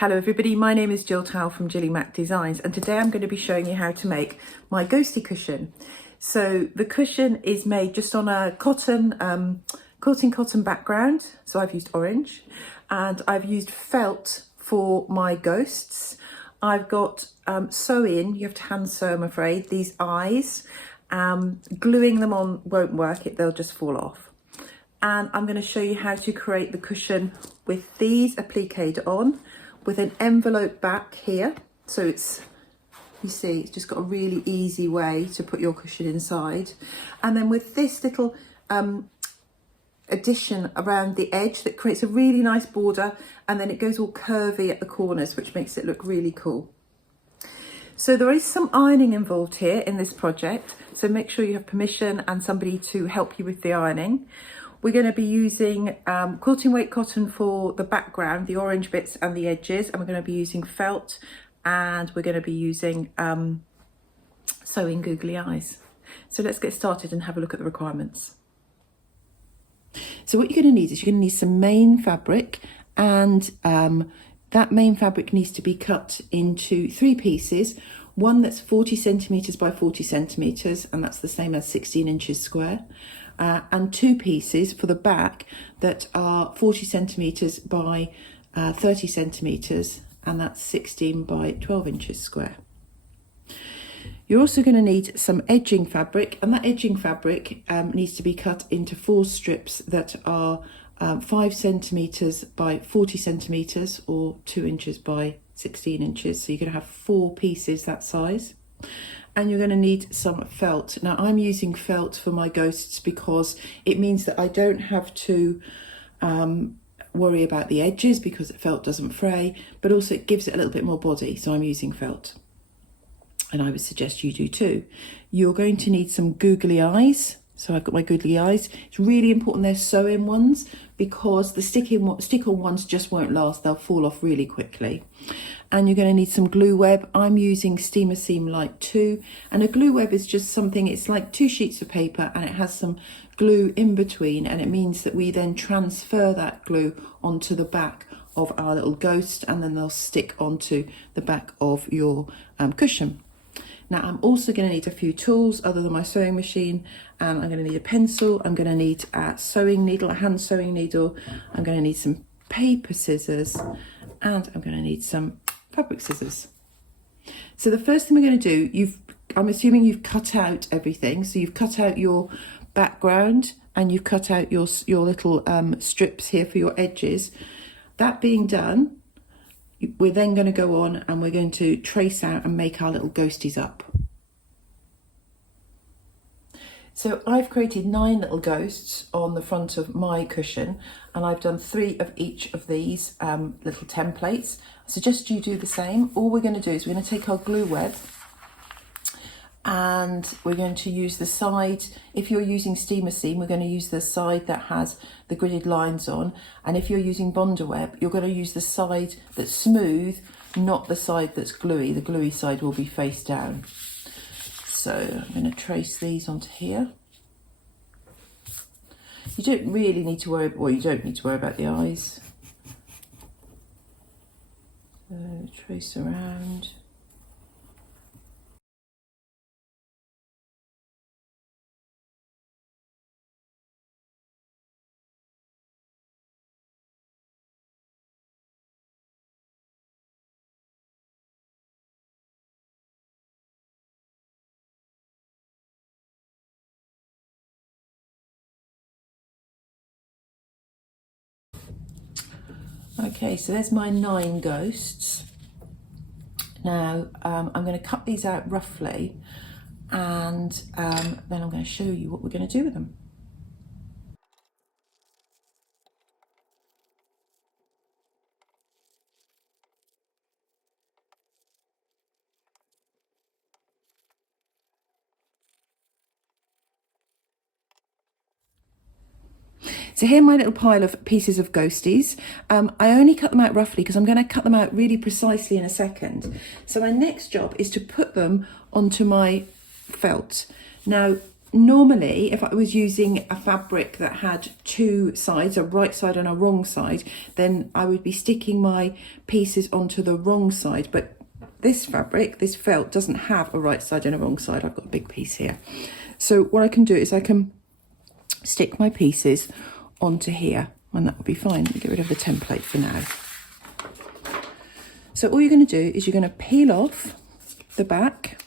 Hello everybody, my name is Jill Towell from GillyMac Designs, and today I'm going to be showing you how to make my ghosty cushion. So the cushion is made just on a cotton, quilting cotton background, so I've used orange, and I've used felt for my ghosts. I've got sew-in, you have to hand sew I'm afraid, these eyes. Gluing them on won't work, they'll just fall off. And I'm going to show you how to create the cushion with these appliqued on, with an envelope back here. So it's, you see, it's just got a really easy way to put your cushion inside. And then with this little addition around the edge that creates a really nice border, and then it goes all curvy at the corners, which makes it look really cool. So there is some ironing involved here in this project, so make sure you have permission and somebody to help you with the ironing. We're going to be using quilting weight cotton for the background, the orange bits and the edges, and we're going to be using felt, and we're going to be using sewing googly eyes. So let's get started and have a look at the requirements. So what you're going to need is you're going to need some main fabric, and that main fabric needs to be cut into 3 pieces. One that's 40 centimetres by 40 centimetres, and that's the same as 16 inches square. And 2 pieces for the back that are 40 centimetres by 30 centimetres, and that's 16 by 12 inches square. You're also going to need some edging fabric, and that edging fabric needs to be cut into 4 strips that are 5 centimetres by 40 centimetres, or 2 inches by 16 inches. So you're going to have 4 pieces that size. And you're going to need some felt. Now I'm using felt for my ghosts because it means that I don't have to worry about the edges, because felt doesn't fray, but also it gives it a little bit more body, so I'm using felt. And I would suggest you do too. You're going to need some googly eyes. So I've got my googly eyes. It's really important they're sew-in ones, because the stick-on ones just won't last. They'll fall off really quickly. And you're going to need some glue web. I'm using Steamer Seam Light 2. And a glue web is just something, it's like 2 sheets of paper, and it has some glue in between. And it means that we then transfer that glue onto the back of our little ghost, and then they'll stick onto the back of your cushion. Now I'm also going to need a few tools other than my sewing machine, and I'm going to need a pencil, I'm going to need a sewing needle, a hand sewing needle, I'm going to need some paper scissors, and I'm going to need some fabric scissors. So the first thing we're going to do, I'm assuming you've cut out everything, so you've cut out your background and you've cut out your little strips here for your edges. That being done, we're then going to go on and we're going to trace out and make our little ghosties up. So I've created 9 little ghosts on the front of my cushion, and I've done 3 of each of these little templates. I suggest you do the same. All we're going to do is we're going to take our glue web, and we're going to use the side. If you're using steamer seam, we're going to use the side that has the gridded lines on, and if you're using Bonder web, you're going to use the side that's smooth, not the side that's gluey. The gluey side will be face down. So I'm going to trace these onto here. You don't really need to worry, well, you don't need to worry about the eyes. Trace around. Okay, so there's my 9 ghosts. Now I'm going to cut these out roughly, and then I'm going to show you what we're going to do with them. So here are my little pile of pieces of ghosties. I only cut them out roughly because I'm going to cut them out really precisely in a second. So my next job is to put them onto my felt. Now normally, if I was using a fabric that had two sides, a right side and a wrong side, then I would be sticking my pieces onto the wrong side. But this fabric, this felt, doesn't have a right side and a wrong side. I've got a big piece here. So what I can do is I can stick my pieces onto here, and that will be fine. Let me get rid of the template for now. So all you're going to do is you're going to peel off the back.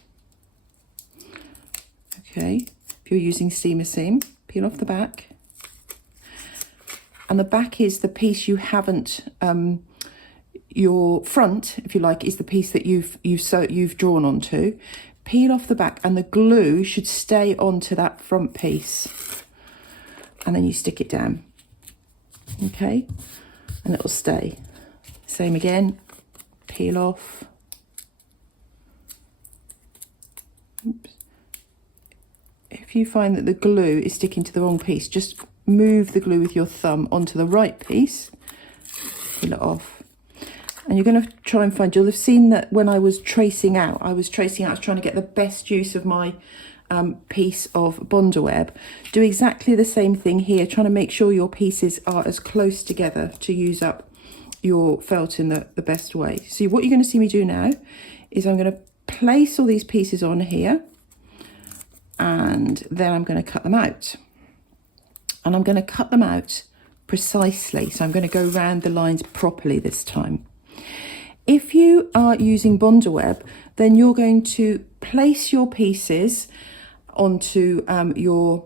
Okay, if you're using steamer seam, peel off the back. And the back is the piece you haven't, your front, if you like, is the piece that you've drawn onto. Peel off the back, and the glue should stay onto that front piece. And then you stick it down. Okay, and it'll stay. Same again, peel off. Oops. If you find that the glue is sticking to the wrong piece, just move the glue with your thumb onto the right piece, peel it off. And you're going to try and find, you'll have seen that when I was tracing out, I was trying to get the best use of my piece of Bondaweb. Do exactly the same thing here, trying to make sure your pieces are as close together to use up your felt in the best way. So what you're going to see me do now is I'm going to place all these pieces on here, and then I'm going to cut them out. And I'm going to cut them out precisely. So I'm going to go round the lines properly this time. If you are using Bondaweb, then you're going to place your pieces onto your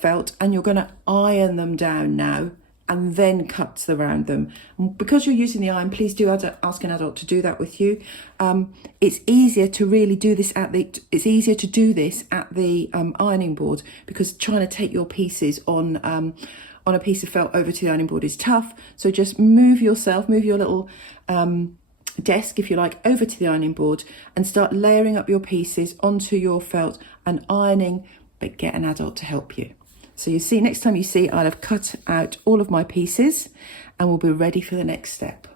felt, and you're going to iron them down now, and then cut around them. And because you're using the iron, please do ask an adult to do that with you. It's easier to really do this at the ironing board, because trying to take your pieces on a piece of felt over to the ironing board is tough. So just move your little desk, if you like, over to the ironing board and start layering up your pieces onto your felt and ironing, but get an adult to help you. So you see, next time you see, I'll have cut out all of my pieces and we'll be ready for the next step.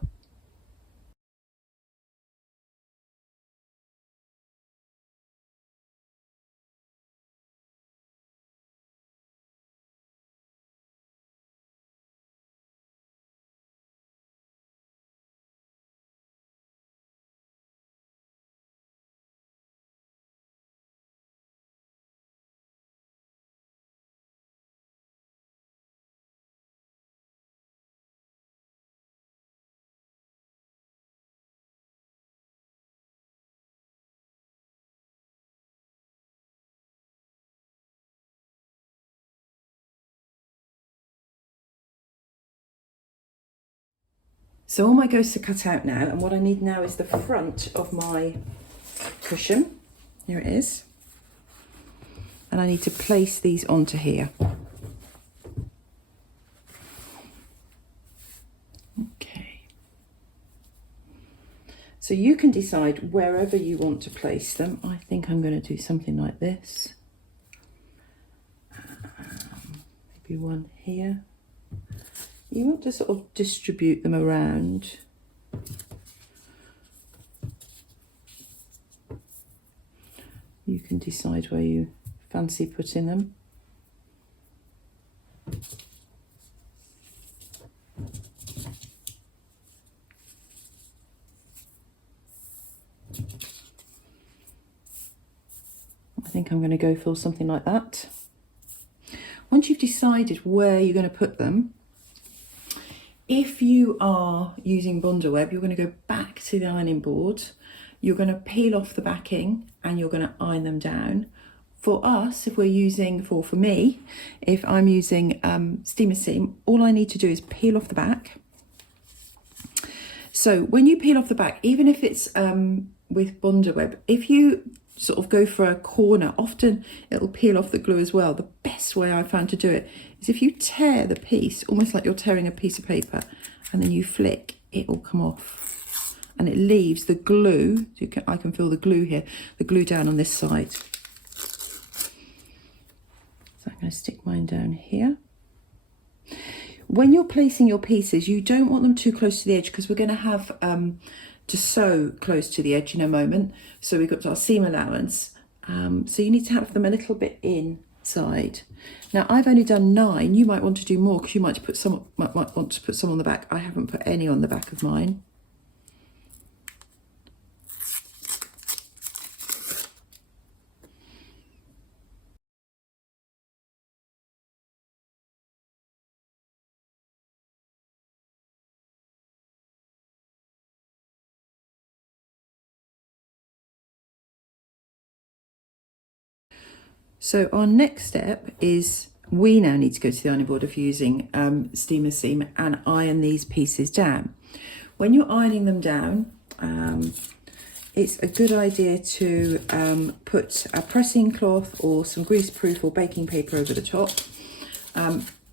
So all my ghosts are cut out now, and what I need now is the front of my cushion. Here it is. And I need to place these onto here. Okay. So you can decide wherever you want to place them. I think I'm going to do something like this. Maybe one here. You want to sort of distribute them around. You can decide where you fancy putting them. I think I'm going to go for something like that. Once you've decided where you're going to put them, if you are using Bondaweb, you're going to go back to the ironing board. You're going to peel off the backing and you're going to iron them down. For us, if we're using, for me, if I'm using steamer seam, all I need to do is peel off the back. So when you peel off the back, even if it's with Bondaweb, if you sort of go for a corner, often it'll peel off the glue as well. The best way I found to do it is if you tear the piece, almost like you're tearing a piece of paper, and then you flick, it will come off. And it leaves the glue, I can feel the glue here, the glue down on this side. So I'm going to stick mine down here. When you're placing your pieces, you don't want them too close to the edge, because we're going to have to sew close to the edge in a moment. So we've got our seam allowance. So you need to have them a little bit in side. Now I've only done 9. You might want to do more because you might want to put some on the back. I haven't put any on the back of mine. So our next step is we now need to go to the ironing board if you're using steamer seam and iron these pieces down. When you're ironing them down, it's a good idea to put a pressing cloth or some greaseproof or baking paper over the top.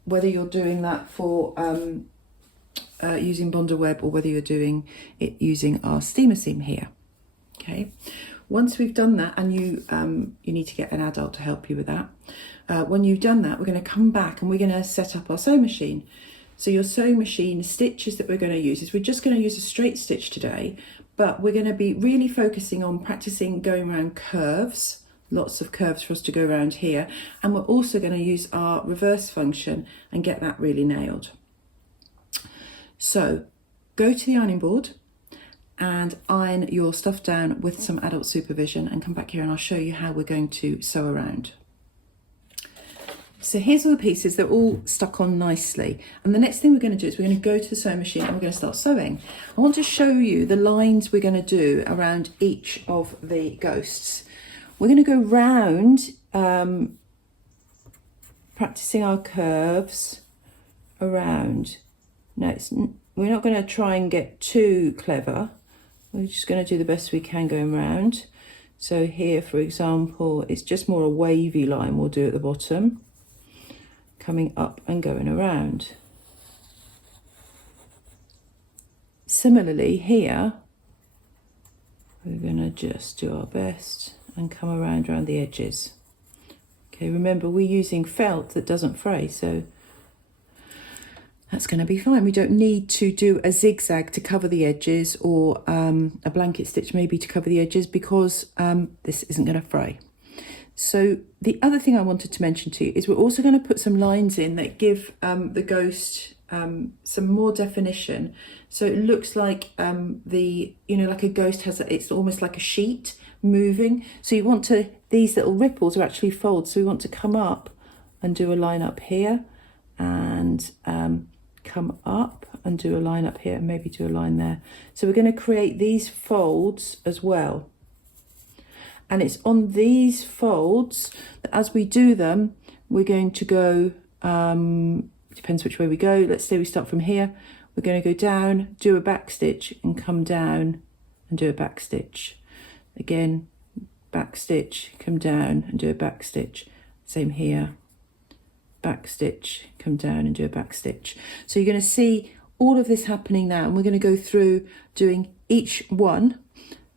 Whether you're doing that for using Bonder Web or whether you're doing it using our steamer seam here. Okay. Once we've done that, and you need to get an adult to help you with that. When you've done that, we're going to come back and we're going to set up our sewing machine. So your sewing machine stitches that we're going to use is we're just going to use a straight stitch today, but we're going to be really focusing on practicing going around curves, lots of curves for us to go around here. And we're also going to use our reverse function and get that really nailed. So go to the ironing board and iron your stuff down with some adult supervision and come back here and I'll show you how we're going to sew around. So here's all the pieces, they're all stuck on nicely. And the next thing we're going to do is we're going to go to the sewing machine and we're going to start sewing. I want to show you the lines we're going to do around each of the ghosts. We're going to go round, practicing our curves around. Now, we're not going to try and get too clever. We're just going to do the best we can going round. So here, for example, it's just more a wavy line we'll do at the bottom, coming up and going around. Similarly here, we're going to just do our best and come around the edges. Okay, remember we're using felt that doesn't fray, so that's going to be fine. We don't need to do a zigzag to cover the edges or a blanket stitch maybe to cover the edges because this isn't going to fray. So the other thing I wanted to mention to you is we're also going to put some lines in that give the ghost some more definition. So it looks like like a ghost has, it's almost like a sheet moving. So you want to, these little ripples are actually folds. So we want to come up and do a line up here and come up and do a line up here and maybe do a line there. So we're going to create these folds as well. And it's on these folds that as we do them, we're going to go, depends which way we go. Let's say we start from here. We're going to go down, do a back stitch and come down and do a back stitch. Again, back stitch, come down and do a back stitch. Same here. Back stitch, come down and do a back stitch. So you're going to see all of this happening now, and we're going to go through doing each one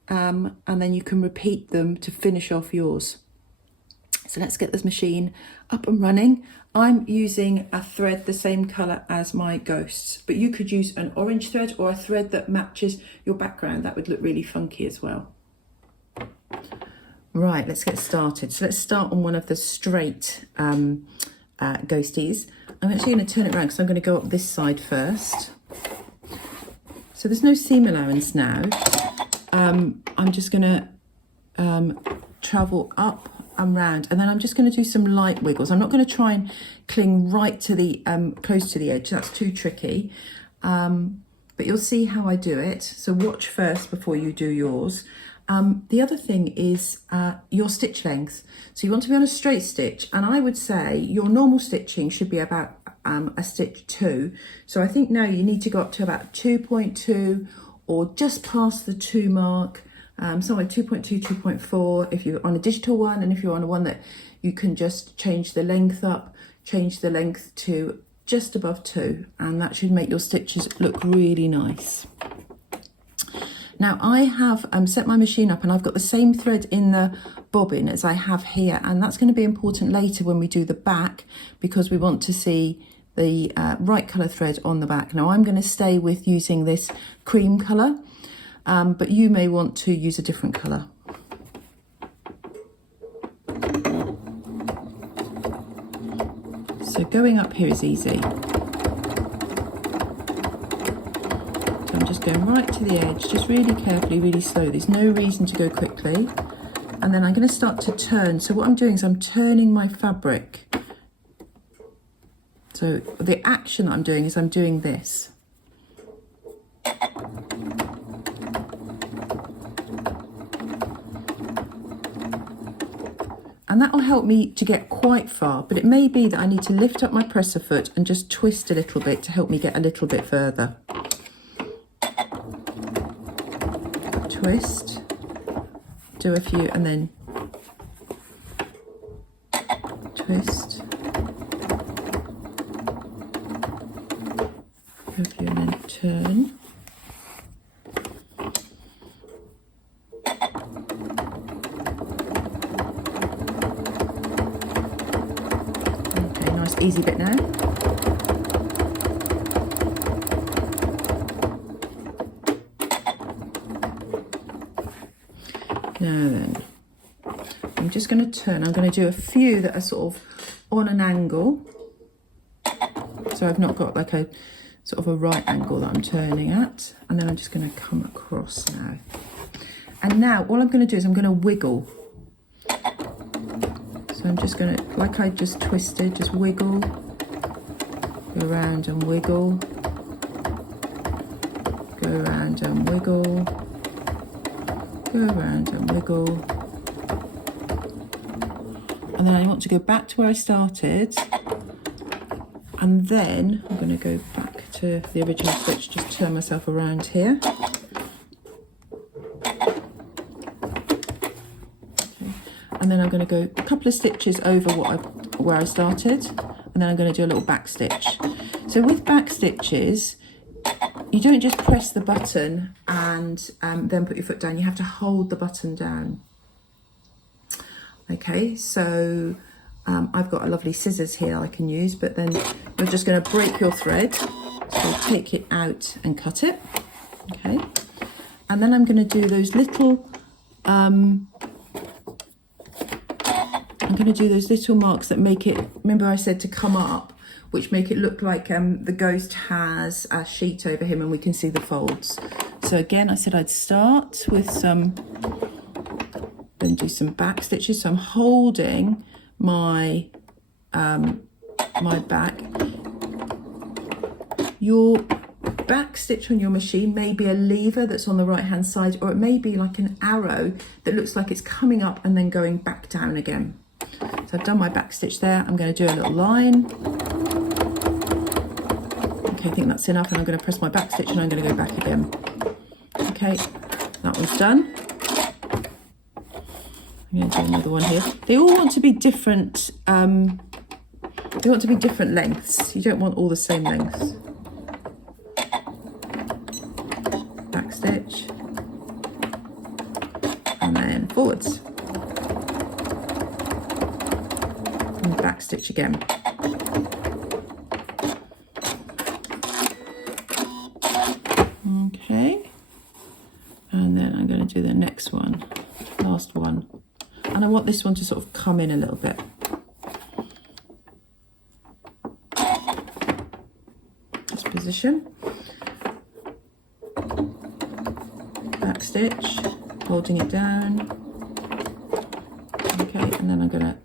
and then you can repeat them to finish off yours. So let's get this machine up and running. I'm using a thread the same colour as my ghosts, but you could use an orange thread or a thread that matches your background. That would look really funky as well. Right, let's get started. So let's start on one of the straight ghosties. I'm actually going to turn it around because I'm going to go up this side first. So there's no seam allowance now. I'm just going to travel up and round, and then I'm just going to do some light wiggles. I'm not going to try and cling right to the close to the edge. That's too tricky. But you'll see how I do it. So watch first before you do yours. The other thing is your stitch length. So you want to be on a straight stitch, and I would say your normal stitching should be about a stitch 2. So I think now you need to go up to about 2.2 or just past the 2 mark, somewhere 2.2, 2.4 if you're on a digital one, and if you're on a one that you can just change the length up, change the length to just above 2, and that should make your stitches look really nice. Now I have set my machine up and I've got the same thread in the bobbin as I have here, and that's going to be important later when we do the back because we want to see the right colour thread on the back. Now I'm going to stay with using this cream colour, but you may want to use a different colour. going up here is easy. So I'm just going right to the edge, just really carefully, really slowly. There's no reason to go quickly. And then I'm going to start to turn. So what I'm doing is I'm turning my fabric. So the action that I'm doing is I'm doing this. And that will help me to get quite far, but it may be that I need to lift up my presser foot and just twist a little bit to help me get a little bit further. Twist, do a few, and then twist, do a few, and then turn. Easy bit now. Now then, I'm just going to turn. I'm going to do a few that are sort of on an angle. So I've not got like a sort of a right angle that I'm turning at. And then I'm just going to come across now. And now all I'm going to do is I'm going to wiggle. So I'm just going to, like I just twisted, just wiggle, go around and wiggle, go around and wiggle, go around and wiggle. And then I want to go back to where I started. And then I'm going to go back to the original stitch, just turn myself around here. And then I'm going to go a couple of stitches over where I started, and then I'm going to do a little back stitch. So with back stitches, you don't just press the button and then put your foot down. You have to hold the button down. Okay, so I've got a lovely scissors here I can use, but then you're just going to break your thread. So take it out and cut it. Okay, and then I'm going to do those little I'm going to do those little marks that make it, remember I said to come up, which make it look like the ghost has a sheet over him and we can see the folds. So again, I said I'd start with some, then do some back stitches. So I'm holding my, my back. Your back stitch on your machine may be a lever that's on the right hand side, or it may be like an arrow that looks like it's coming up and then going back down again. So I've done my back stitch there. I'm going to do a little line. Okay, I think that's enough, and I'm going to press my back stitch and I'm going to go back again. Okay, that one's done. I'm going to do another one here. They all want to be different. They want to be different lengths. You don't want all the same lengths. Back stitch, and then forwards. And back stitch again. Okay, and then I'm going to do the next one, last one, and I want this one to sort of come in a little bit. This position, back stitch, holding it down. Okay, and then I'm going to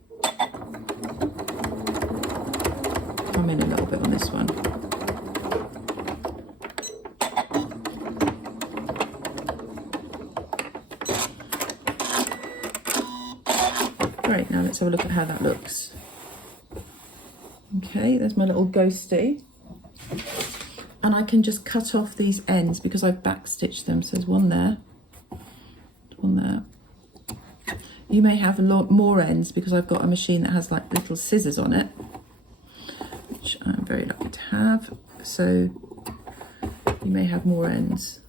come in a little bit on this one. Great, now let's have a look at how that looks. Okay, there's my little ghosty. And I can just cut off these ends because I've back stitched them. So there's one there, one there. You may have a lot more ends because I've got a machine that has like little scissors on it, which I'm very lucky to have. So you may have more ends.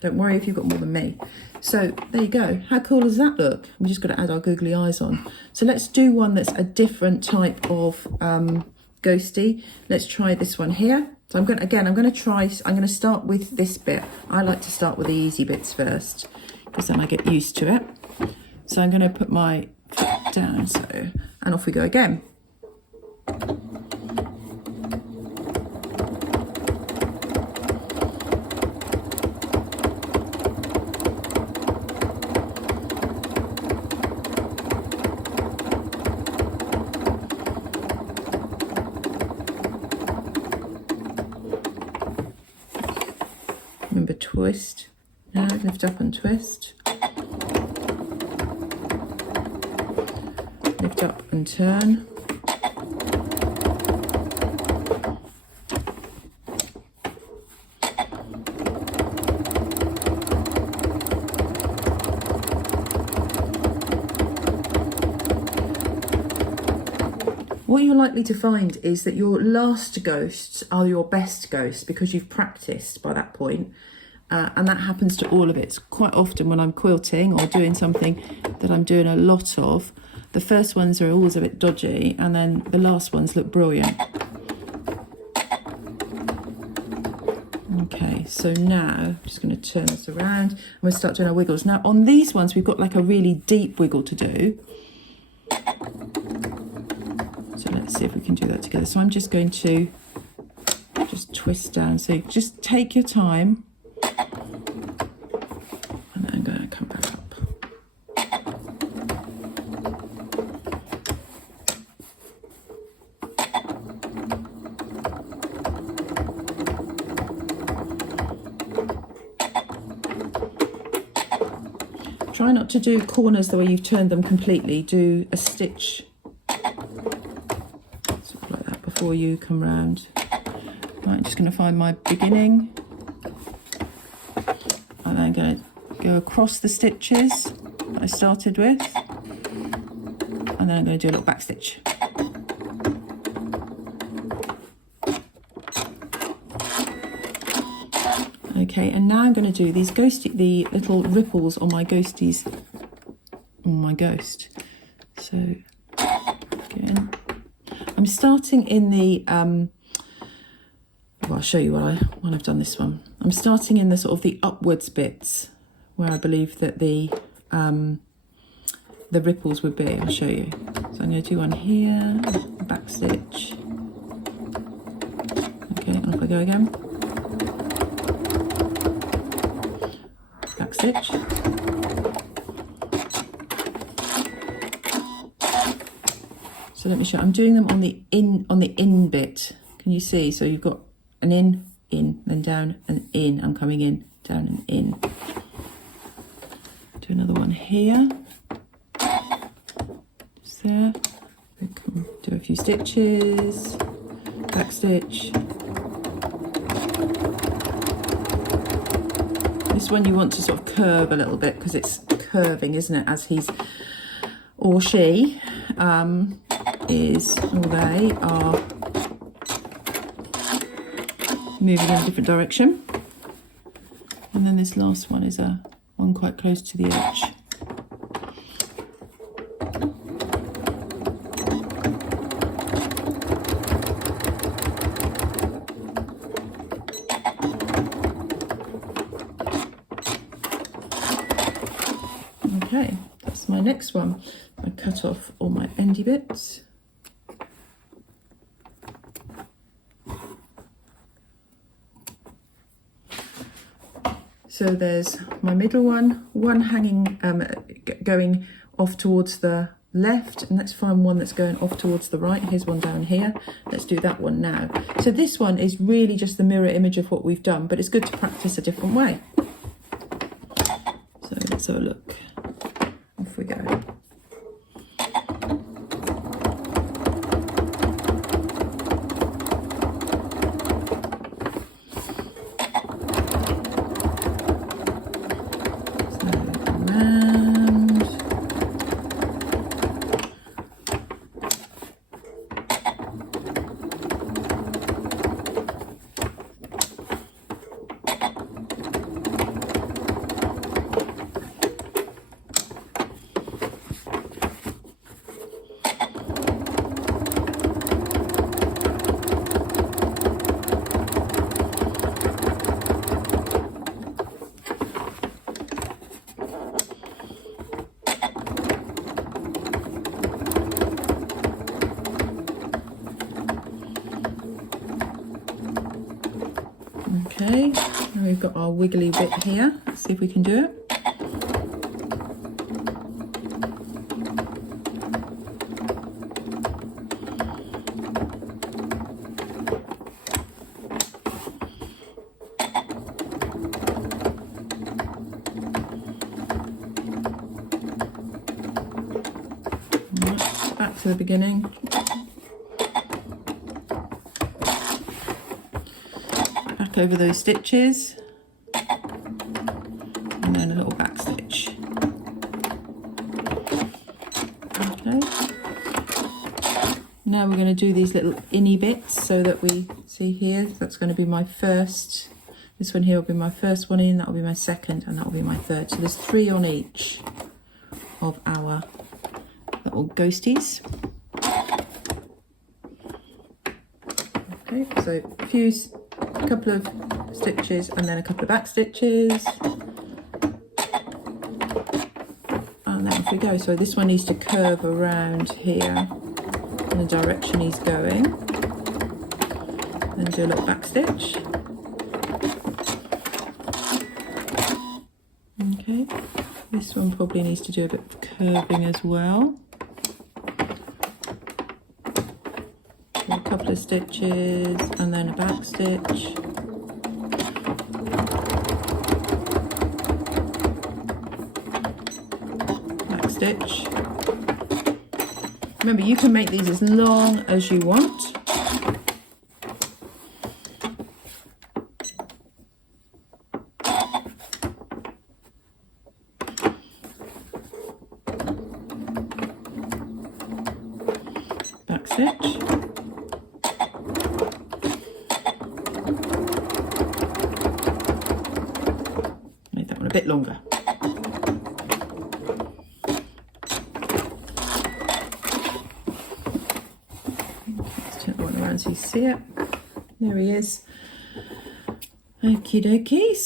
Don't worry if you've got more than me. So there you go. How cool does that look? We just got to add our googly eyes on. So let's do one that's a different type of ghosty. Let's try this one here. So I'm going to start with this bit. I like to start with the easy bits first because then I get used to it. So I'm going to put my foot down, and off we go again. Remember, twist. Now lift up and twist. Lift up and turn. What you're likely to find is that your last ghosts are your best ghosts because you've practiced by that point. And that happens to all of it. Quite often when I'm quilting or doing something that I'm doing a lot of, the first ones are always a bit dodgy and then the last ones look brilliant. Okay, so now I'm just going to turn this around and we'll start doing our wiggles. Now on these ones we've got like a really deep wiggle to do. So let's see if we can do that together. So I'm just going to just twist down. So just take your time. And then I'm going to come back up. Try not to do corners the way you've turned them completely. Do a stitch sort of like that before you come round. Right, I'm just going to find my beginning. And then I'm going to go across the stitches that I started with. And then I'm going to do a little back stitch. Okay, and now I'm going to do these the little ripples on my ghosties, on my ghost. So, again, I'm starting in the, well, I'll show you when I've done this one. I'm starting in the sort of the upwards bits where I believe that the ripples would be. I'll show you. So I'm going to do one here, back stitch. Okay, off I go again. Back stitch. So let me show. I'm doing them on the in bit. Can you see? So you've got an in, then down and in. I'm coming in, down and in. Do another one here. Just there. Do a few stitches. Back stitch. This one you want to sort of curve a little bit because it's curving, isn't it? As he's or she is, or they are moving in a different direction. And then this last one is one quite close to the edge. Okay, that's my next one. I cut off all my endy bits. So there's my middle one hanging, going off towards the left, and let's find one that's going off towards the right. Here's one down here. Let's do that one now. So this one is really just the mirror image of what we've done, but it's good to practice a different way. So let's have a look. Off we go. Okay, now we've got our wiggly bit here. Let's see if we can do it. Right, back to the beginning. Back over those stitches, and then a little back stitch. Okay. Now we're going to do these little innie bits so that we see here. That's going to be my first. This one here will be my first one in. That will be my second, and that will be my third. So there's 3 on each of our little ghosties. Okay, so fuse. A couple of stitches and then a couple of back stitches, and then off we go. So this one needs to curve around here in the direction he's going, then do a little back stitch. Okay, this one probably needs to do a bit of curving as well. A couple of stitches and then a back stitch. Back stitch. Remember, you can make these as long as you want. Back stitch. A bit longer. Let's turn that one around so you see it. There he is. Okie dokie.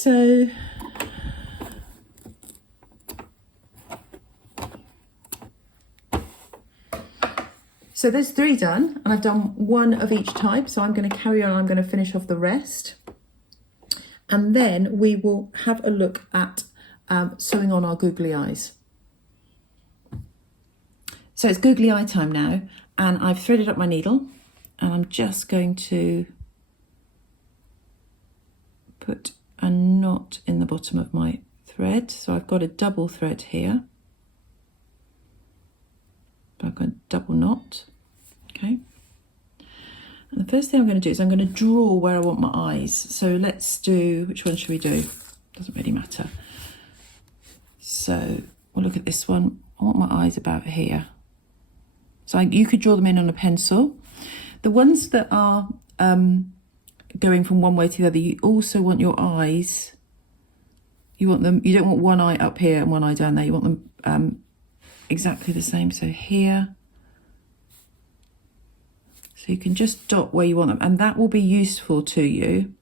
So there's 3 done, and I've done 1 of each type. So I'm going to carry on. I'm going to finish off the rest. And then we will have a look at sewing on our googly eyes. So it's googly eye time now, and I've threaded up my needle, and I'm just going to put a knot in the bottom of my thread. So I've got a double thread here. I've got a double knot, okay. And the first thing I'm going to do is I'm going to draw where I want my eyes. So let's do, which one should we do? Doesn't really matter. So we'll look at this one. I want my eyes about here. So you could draw them in on a pencil. The ones that are going from one way to the other, you also want your eyes, you don't want one eye up here and one eye down there. You want them exactly the same. So here. So you can just dot where you want them, and that will be useful to you.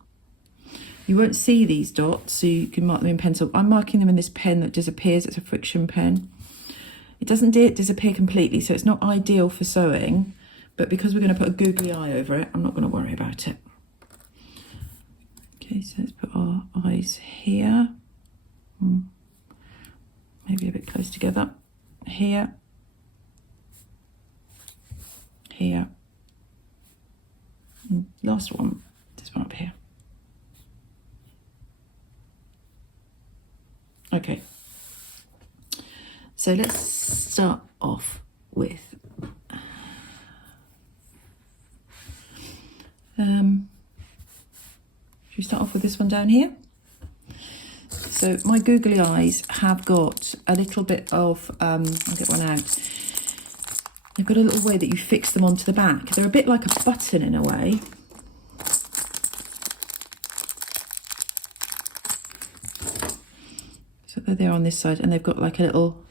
You won't see these dots, so you can mark them in pencil. I'm marking them in this pen that disappears. It's a friction pen. It doesn't disappear completely, so it's not ideal for sewing, but because we're going to put a googly eye over it, I'm not going to worry about it. Okay, so let's put our eyes here. Maybe a bit close together. Here. Here. Last one, this one up here. Okay, so let's start off with should we start off with this one down here? So my googly eyes have got a little bit of I'll get one out. They've got a little way that you fix them onto the back. They're a bit like a button in a way. So they're there on this side, and they've got like a little,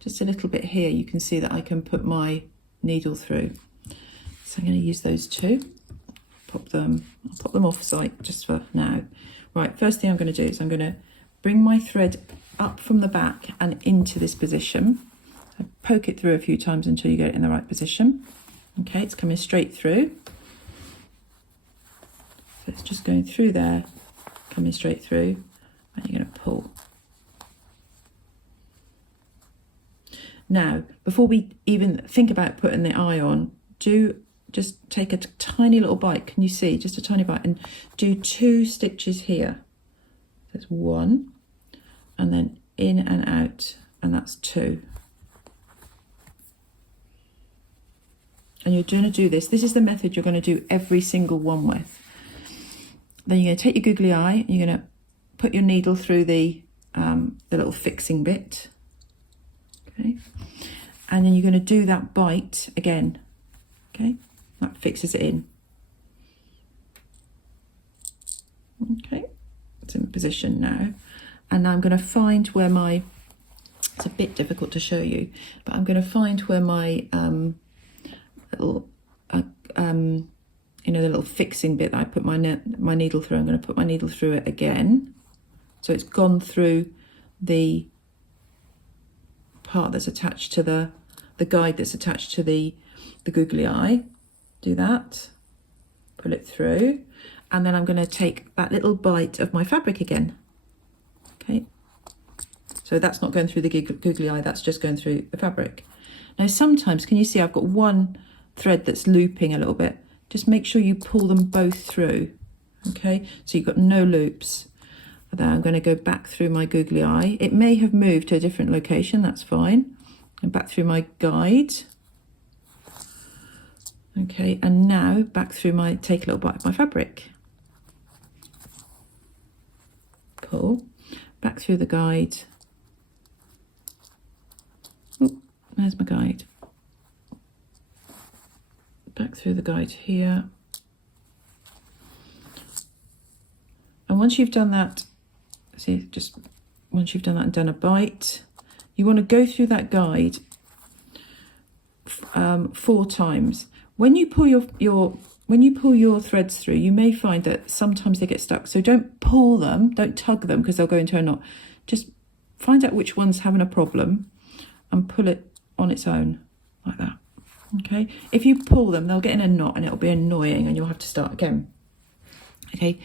just a little bit here. You can see that I can put my needle through. So I'm going to use those 2. I'll pop them off site just for now. Right, first thing I'm going to do is I'm going to bring my thread up from the back and into this position. Poke it through a few times until you get it in the right position. Okay, it's coming straight through. So it's just going through there, coming straight through, and you're going to pull. Now, before we even think about putting the eye on, do just take a tiny little bite. Can you see? Just a tiny bite, and do 2 stitches here. There's 1, and then in and out, and that's 2. And you're going to do this. This is the method you're going to do every single one with. Then you're going to take your googly eye, and you're going to put your needle through the little fixing bit. Okay, and then you're going to do that bite again. Okay, that fixes it in. Okay, it's in position now, and now I'm going to find where my, it's a bit difficult to show you, but I'm going to find where my little you know, the little fixing bit that I put my needle through. I'm going to put my needle through it again, so it's gone through the part that's attached to the guide that's attached to the googly eye. Do that, pull it through, and then I'm going to take that little bite of my fabric again. Okay, so that's not going through the googly eye, that's just going through the fabric. Now sometimes, can you see I've got one thread that's looping a little bit? Just make sure you pull them both through. Okay, so you've got no loops. Then I'm going to go back through my googly eye. It may have moved to a different location, that's fine. And back through my guide. Okay, and now back through my, take a little bite of my fabric. Pull, back through the guide. Ooh, there's my guide. Back through the guide here. And once you've done that, see, just once you've done that and done a bite, you want to go through that guide 4 times. When you pull your threads through, you may find that sometimes they get stuck. So don't pull them, don't tug them, because they'll go into a knot. Just find out which one's having a problem and pull it on its own like that. Okay, if you pull them, they'll get in a knot and it'll be annoying and you'll have to start again. Okay,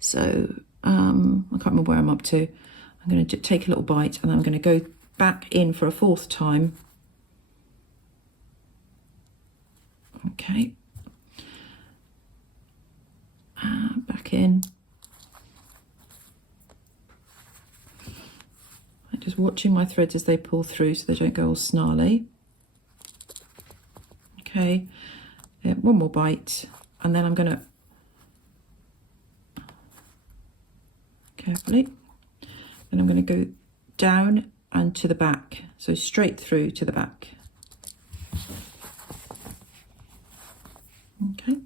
so I can't remember where I'm up to. I'm going to take a little bite and I'm going to go back in for a 4th time. Okay, back in. I'm just watching my threads as they pull through so they don't go all snarly. Okay, yeah, 1 more bite, and then I'm going to carefully, then I'm going to go down and to the back, so straight through to the back. Okay,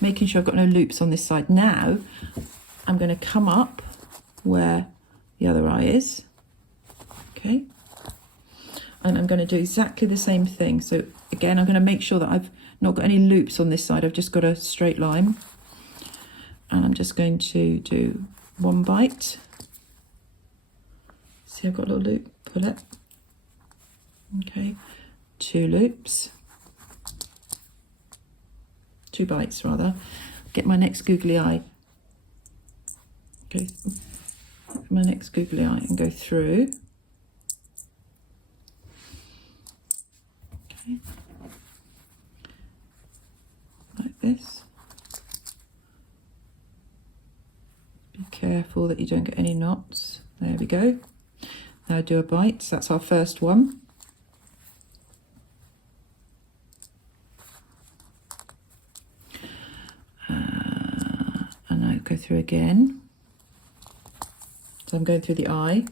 making sure I've got no loops on this side. Now I'm going to come up where the other eye is. Okay, and I'm going to do exactly the same thing. So again, I'm going to make sure that I've not got any loops on this side. I've just got a straight line, and I'm just going to do 1 bite. See, I've got a little loop, pull it. Okay, 2 loops, 2 bites rather. Get my next googly eye. Okay, my next googly eye and go through. Okay, like this. Be careful that you don't get any knots. There we go. Now do a bite. So that's our first one. And I go through again. So I'm going through the eye.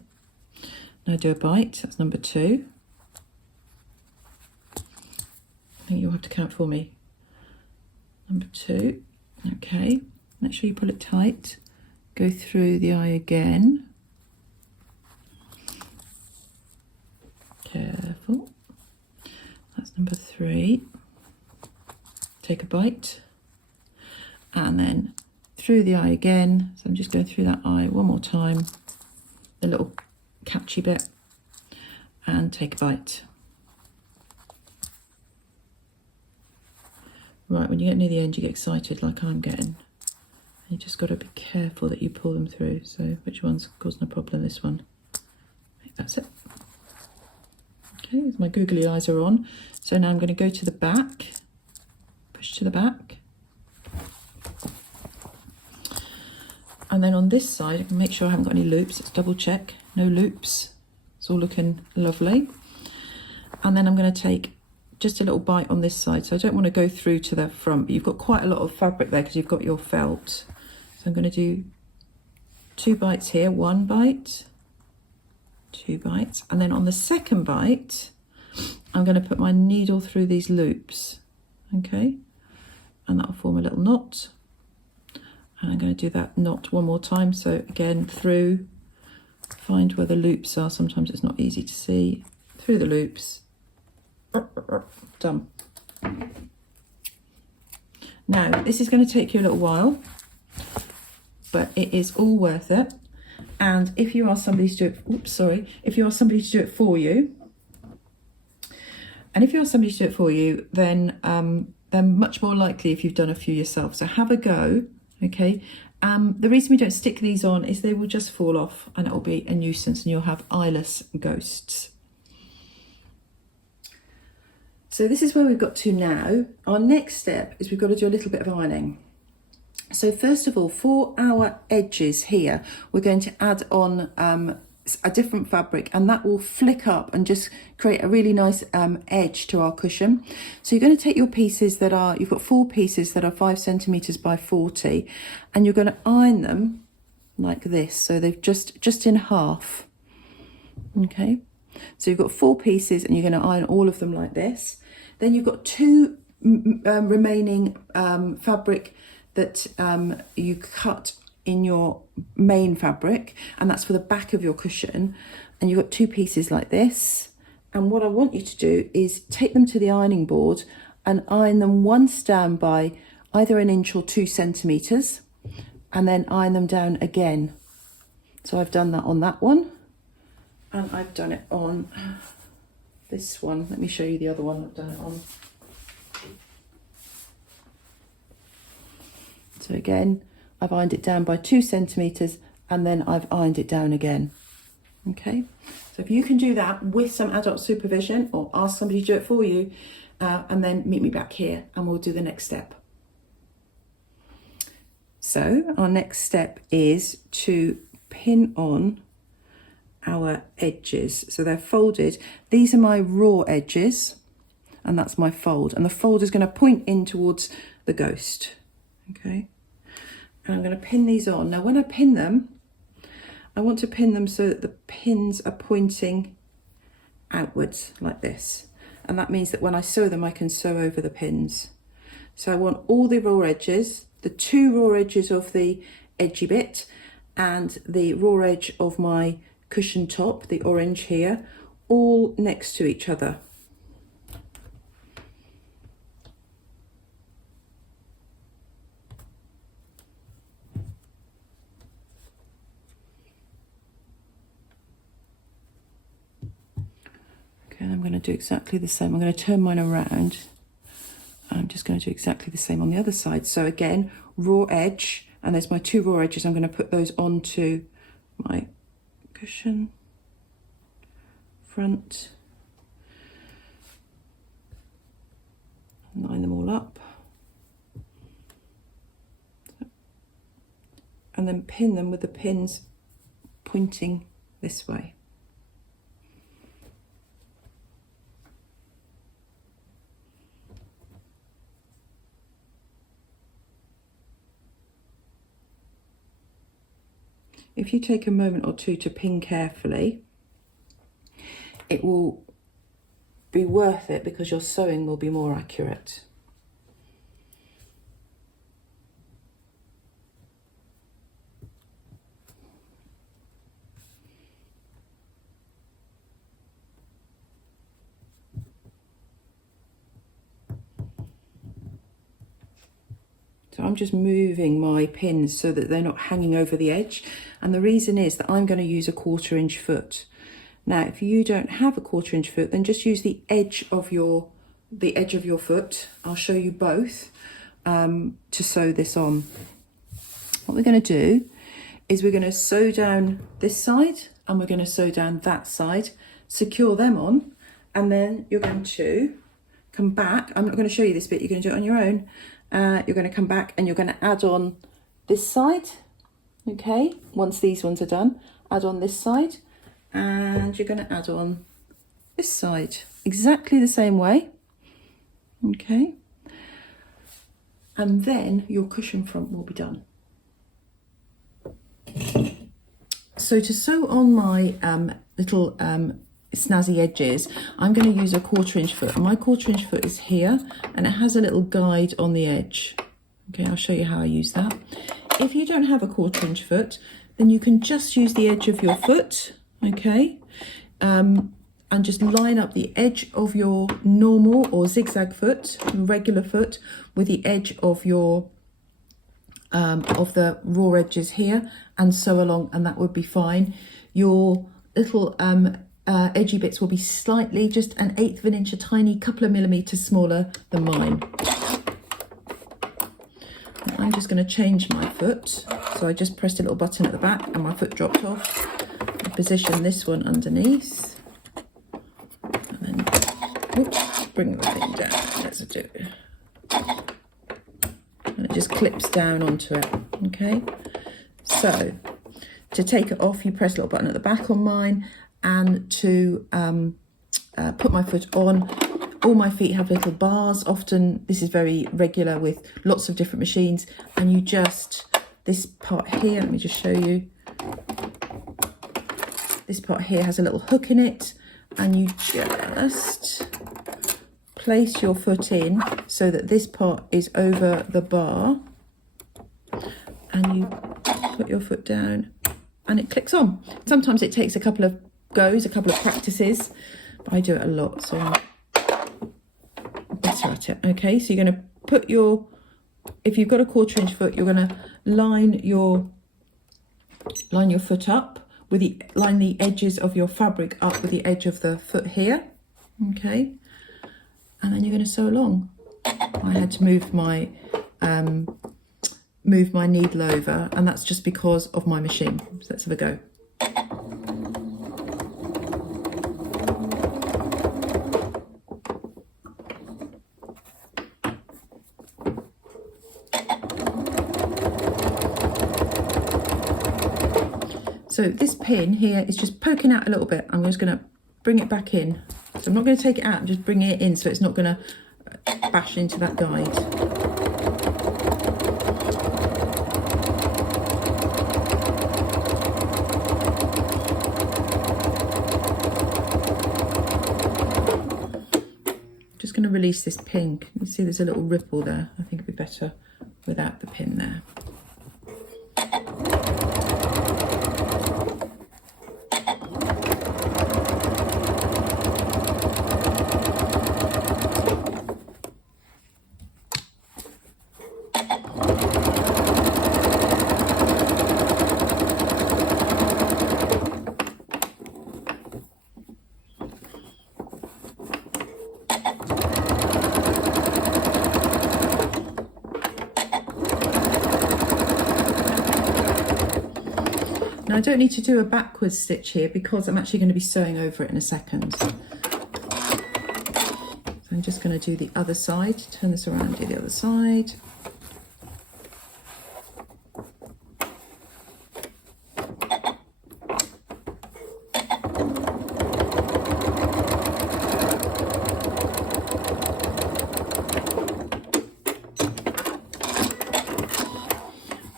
Now do a bite. That's number 2. I think you'll have to count for me. Number 2. Okay. Make sure you pull it tight. Go through the eye again. Careful. That's number 3. Take a bite. And then through the eye again. So I'm just going through that eye 1 more time. The little catchy bit. And take a bite. Right, when you get near the end, you get excited like I'm getting. You just got to be careful that you pull them through. So which one's causing a problem? This one. That's it. Okay, my googly eyes are on. So now I'm going to go to the back, push to the back. And then on this side, I can make sure I haven't got any loops. Let's double check. No loops. It's all looking lovely. And then I'm going to take just a little bite on this side. So I don't want to go through to the front, but you've got quite a lot of fabric there because you've got your felt. So I'm going to do 2 bites here, 1 bite, 2 bites. And then on the second bite, I'm going to put my needle through these loops. Okay. And that'll form a little knot. And I'm going to do that knot one more time. So again, through, find where the loops are. Sometimes it's not easy to see. Through the loops. Done. Now, this is going to take you a little while, but it is all worth it. And if you are somebody to do it, if you are somebody to do it for you, then they're much more likely if you've done a few yourself. So have a go, okay? The reason we don't stick these on is they will just fall off and it will be a nuisance and you'll have eyeless ghosts. So this is where we've got to now. Our next step is we've got to do a little bit of ironing. So first of all, for our edges here, we're going to add on a different fabric, and that will flick up and just create a really nice edge to our cushion. So you're going to take your pieces that are, you've got 4 pieces that are 5 centimeters by 40, and you're going to iron them like this. So they've just in half. Okay. So you've got 4 pieces and you're going to iron all of them like this. Then you've got 2 remaining fabric that you cut in your main fabric, and that's for the back of your cushion. And you've got 2 pieces like this. And what I want you to do is take them to the ironing board and iron them once down by either 1 inch or 2 centimeters, and then iron them down again. So I've done that on that one. And I've done it on this one. Let me show you the other one I've done it on. So again, I've ironed it down by 2 centimeters and then I've ironed it down again. Okay, so if you can do that with some adult supervision or ask somebody to do it for you, and then meet me back here and we'll do the next step. So our next step is to pin on our edges. So they're folded. These are my raw edges and that's my fold, and the fold is going to point in towards the ghost. Okay, and I'm going to pin these on. Now when I pin them, I want to pin them so that the pins are pointing outwards like this, and that means that when I sew them I can sew over the pins. So I want all the raw edges, the 2 raw edges of the edgy bit and the raw edge of my cushion top, the orange here, all next to each other. Okay, and I'm going to do exactly the same. I'm going to turn mine around. I'm just going to do exactly the same on the other side. So again, raw edge, and there's my 2 raw edges. I'm going to put those onto my cushion, front, line them all up, and then pin them with the pins pointing this way. If you take a moment or 2 to pin carefully, it will be worth it because your sewing will be more accurate. So I'm just moving my pins so that they're not hanging over the edge. And the reason is that I'm going to use a 1/4 inch foot. Now, if you don't have a 1/4 inch foot, then just use the edge of your foot. I'll show you both to sew this on. what we're going to do is we're going to sew down this side and we're going to sew down that side, secure them on, and then you're going to come back. I'm not going to show you this bit, you're going to do it on your own. You're going to come back and you're going to add on this side, okay? Once these ones are done, add on this side, and you're going to add on this side, exactly the same way, okay? And then your cushion front will be done. So to sew on my little snazzy edges, I'm going to use a 1/4 inch foot. My 1/4 inch foot is here and it has a little guide on the edge. Okay, I'll show you how I use that. If you don't have a 1/4 inch foot, then you can just use the edge of your foot, okay? And just line up the edge of your normal or zigzag foot, regular foot, with the edge of your of the raw edges here, and sew along, and that would be fine. Your little edgy bits will be slightly, just 1/8 of an inch, a tiny couple of millimeters smaller than mine. And I'm just going to change my foot. So I just pressed a little button at the back and my foot dropped off. I position this one underneath. And then, oops, bring the thing down. Let's do it. And it just clips down onto it, okay? So to take it off, you press a little button at the back on mine, and to put my foot on, all my feet have little bars. Often this is very regular with lots of different machines, and you just, this part here, let me just show you. This part here has a little hook in it, and you just place your foot in so that this part is over the bar, and you put your foot down and it clicks on. Sometimes it takes a couple of goes, a couple of practices, but I do it a lot, so I'm better at it. Okay, so you're going to put your, if you've got a 1/4 inch foot, you're going to line your foot up with line the edges of your fabric up with the edge of the foot here, okay? And then you're going to sew along. I had to move my needle over, and that's just because of my machine. So let's have a go. So this pin here is just poking out a little bit. I'm just going to bring it back in. So I'm not going to take it out, I'm just bringing it in so it's not going to bash into that guide. Just going to release this pin. You see there's a little ripple there. I think it'd be better without the pin there. Now I don't need to do a backwards stitch here because I'm actually going to be sewing over it in a second. So I'm just going to do the other side, turn this around, do the other side.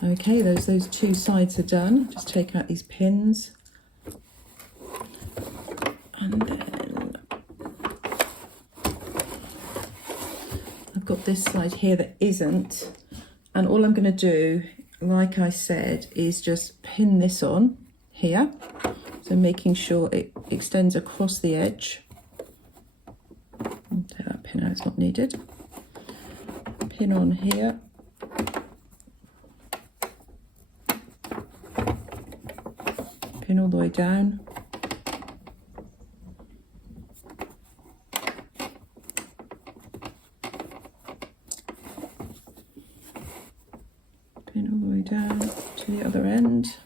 Okay, those two sides are done. Just take out these pins, and then I've got this side here that isn't, and all I'm going to do, like I said, is just pin this on here, so making sure it extends across the edge. Take that pin out, it's not needed. Pin on here. Pin all the way down. Pin all the way down. to the other end.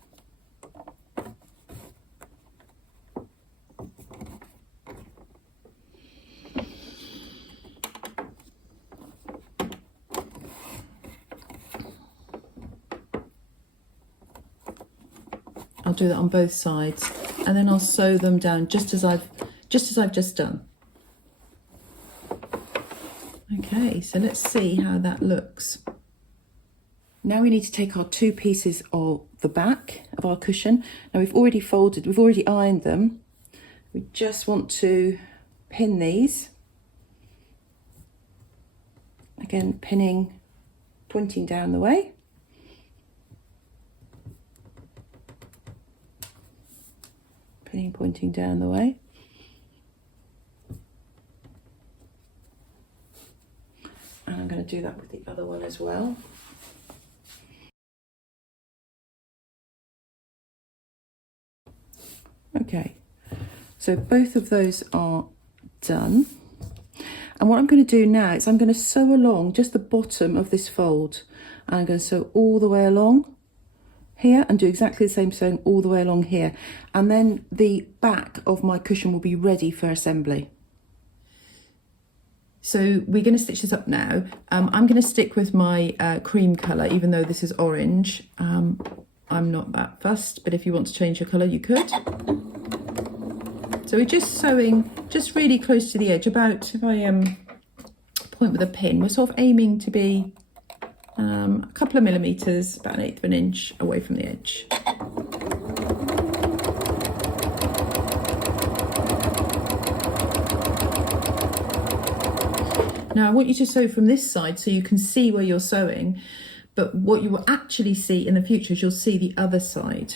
I'll do that on both sides, and then I'll sew them down just as I've just done. Okay, so let's see how that looks. Now we need to take our 2 pieces of the back of our cushion. Now we've already folded, we've already ironed them. We just want to pin these. Again, pinning, pointing down the way. Pinning, pointing down the way. And I'm going to do that with the other one as well. Okay, so both of those are done. And what I'm going to do now is I'm going to sew along just the bottom of this fold. And I'm going to sew all the way along here and do exactly the same sewing all the way along here. And then the back of my cushion will be ready for assembly. So we're going to stitch this up now. I'm going to stick with my cream colour, even though this is orange. I'm not that fussed, but if you want to change your colour, you could. So we're just sewing just really close to the edge, about, if I point with a pin, we're sort of aiming to be a couple of millimetres, about 1/8 of an inch away from the edge. Now I want you to sew from this side so you can see where you're sewing, but what you will actually see in the future is you'll see the other side.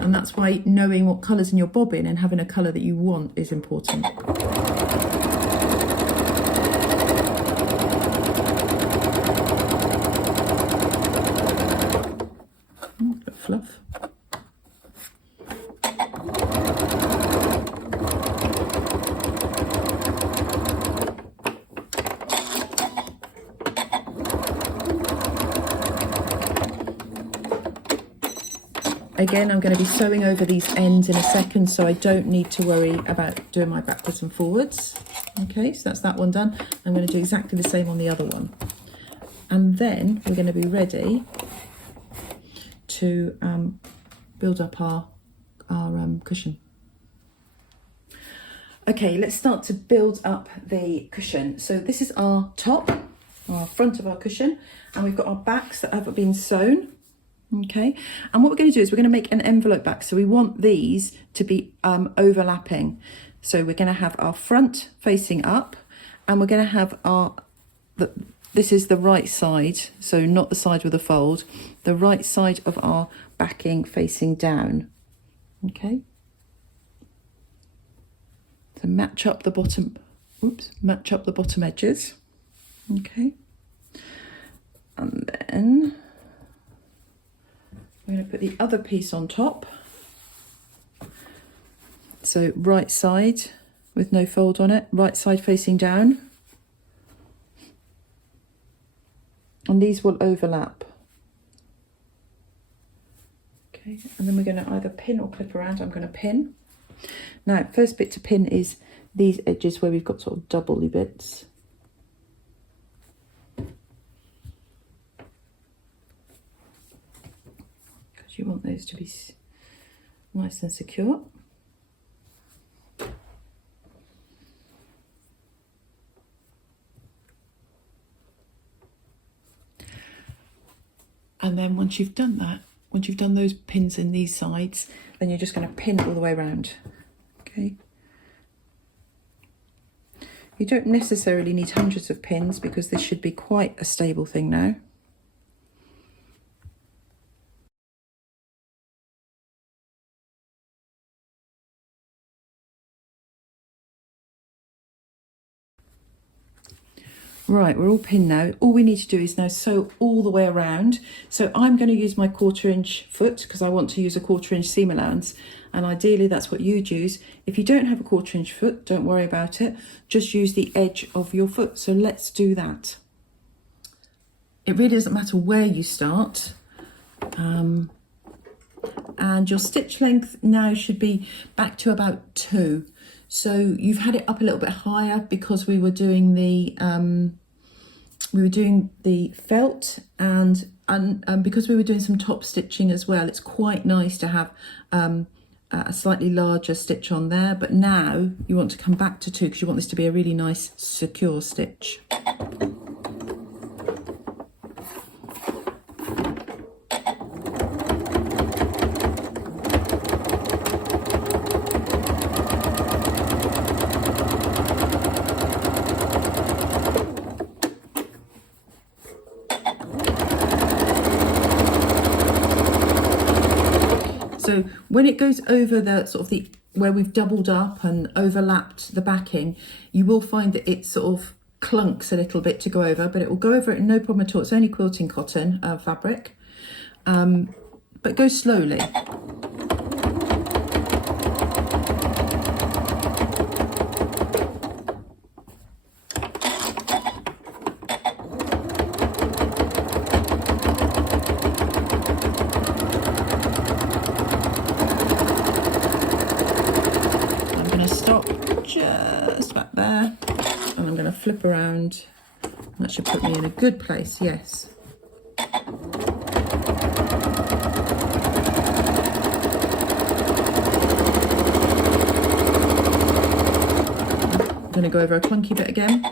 And that's why knowing what colours in your bobbin and having a colour that you want is important. Bit of fluff. Again, I'm going to be sewing over these ends in a second, so I don't need to worry about doing my backwards and forwards. Okay, so that's that one done. I'm going to do exactly the same on the other one. And then we're going to be ready to build up our cushion. Okay, let's start to build up the cushion. So this is our top, our front of our cushion, and we've got our backs that haven't been sewn. Okay, and what we're going to do is we're going to make an envelope back. So we want these to be overlapping. So we're going to have our front facing up, and we're going to have this is the right side, so not the side with a fold, the right side of our backing facing down. Okay, so match up the bottom, match up the bottom edges. Okay, and then I'm going to put the other piece on top. So right side with no fold on it, right side facing down. And these will overlap. Okay, and then we're going to either pin or clip around. I'm going to pin. Now, first bit to pin is these edges where we've got sort of doubly bits. You want those to be nice and secure. And then once you've done that, once you've done those pins in these sides, then you're just going to pin all the way around. Okay. You don't necessarily need hundreds of pins because this should be quite a stable thing now. Right, we're all pinned now. All we need to do is now sew all the way around. So I'm going to use my 1/4 inch foot because I want to use a 1/4 inch seam allowance. And ideally that's what you'd use. If you don't have a 1/4 inch foot, don't worry about it. Just use the edge of your foot. So let's do that. it really doesn't matter where you start. And your stitch length now should be back to about 2. So you've had it up a little bit higher because we were doing the felt, and because we were doing some top stitching as well, it's quite nice to have a slightly larger stitch on there. But now you want to come back to 2 because you want this to be a really nice secure stitch. So when it goes over the sort of where we've doubled up and overlapped the backing, you will find that it sort of clunks a little bit to go over, but it will go over it no problem at all. It's only quilting cotton fabric, but go slowly. Just back there, and I'm going to flip around. That should put me in a good place, yes. I'm going to go over a clunky bit again.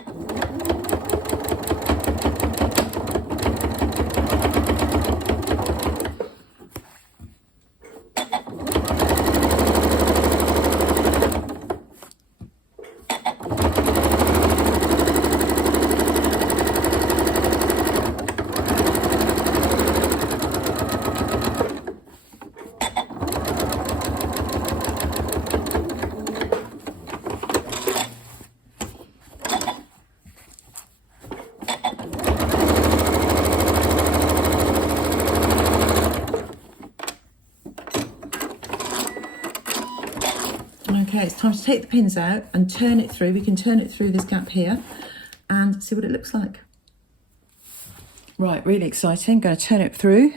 Okay, it's time to take the pins out and turn it through. We can turn it through this gap here and see what it looks like. Right, really exciting. Going to turn it through.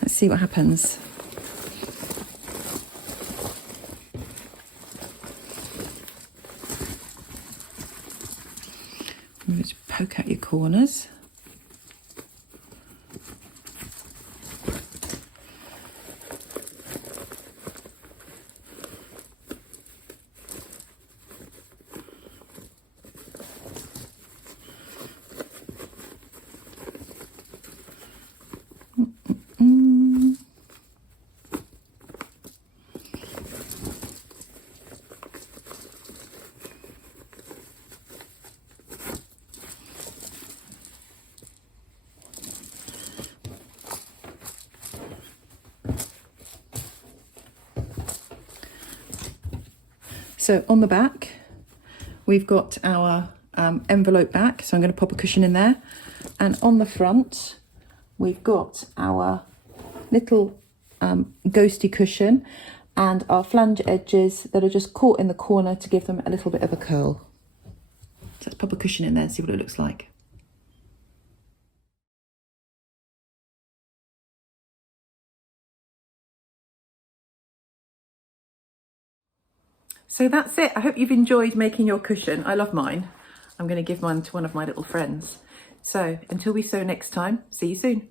Let's see what happens. I'm going to poke out your corners. So on the back, we've got our envelope back. So I'm going to pop a cushion in there. And on the front, we've got our little ghosty cushion and our flange edges that are just caught in the corner to give them a little bit of a curl. So let's pop a cushion in there and see what it looks like. So that's it. I hope you've enjoyed making your cushion. I love mine. I'm going to give mine to one of my little friends. So until we sew next time, see you soon.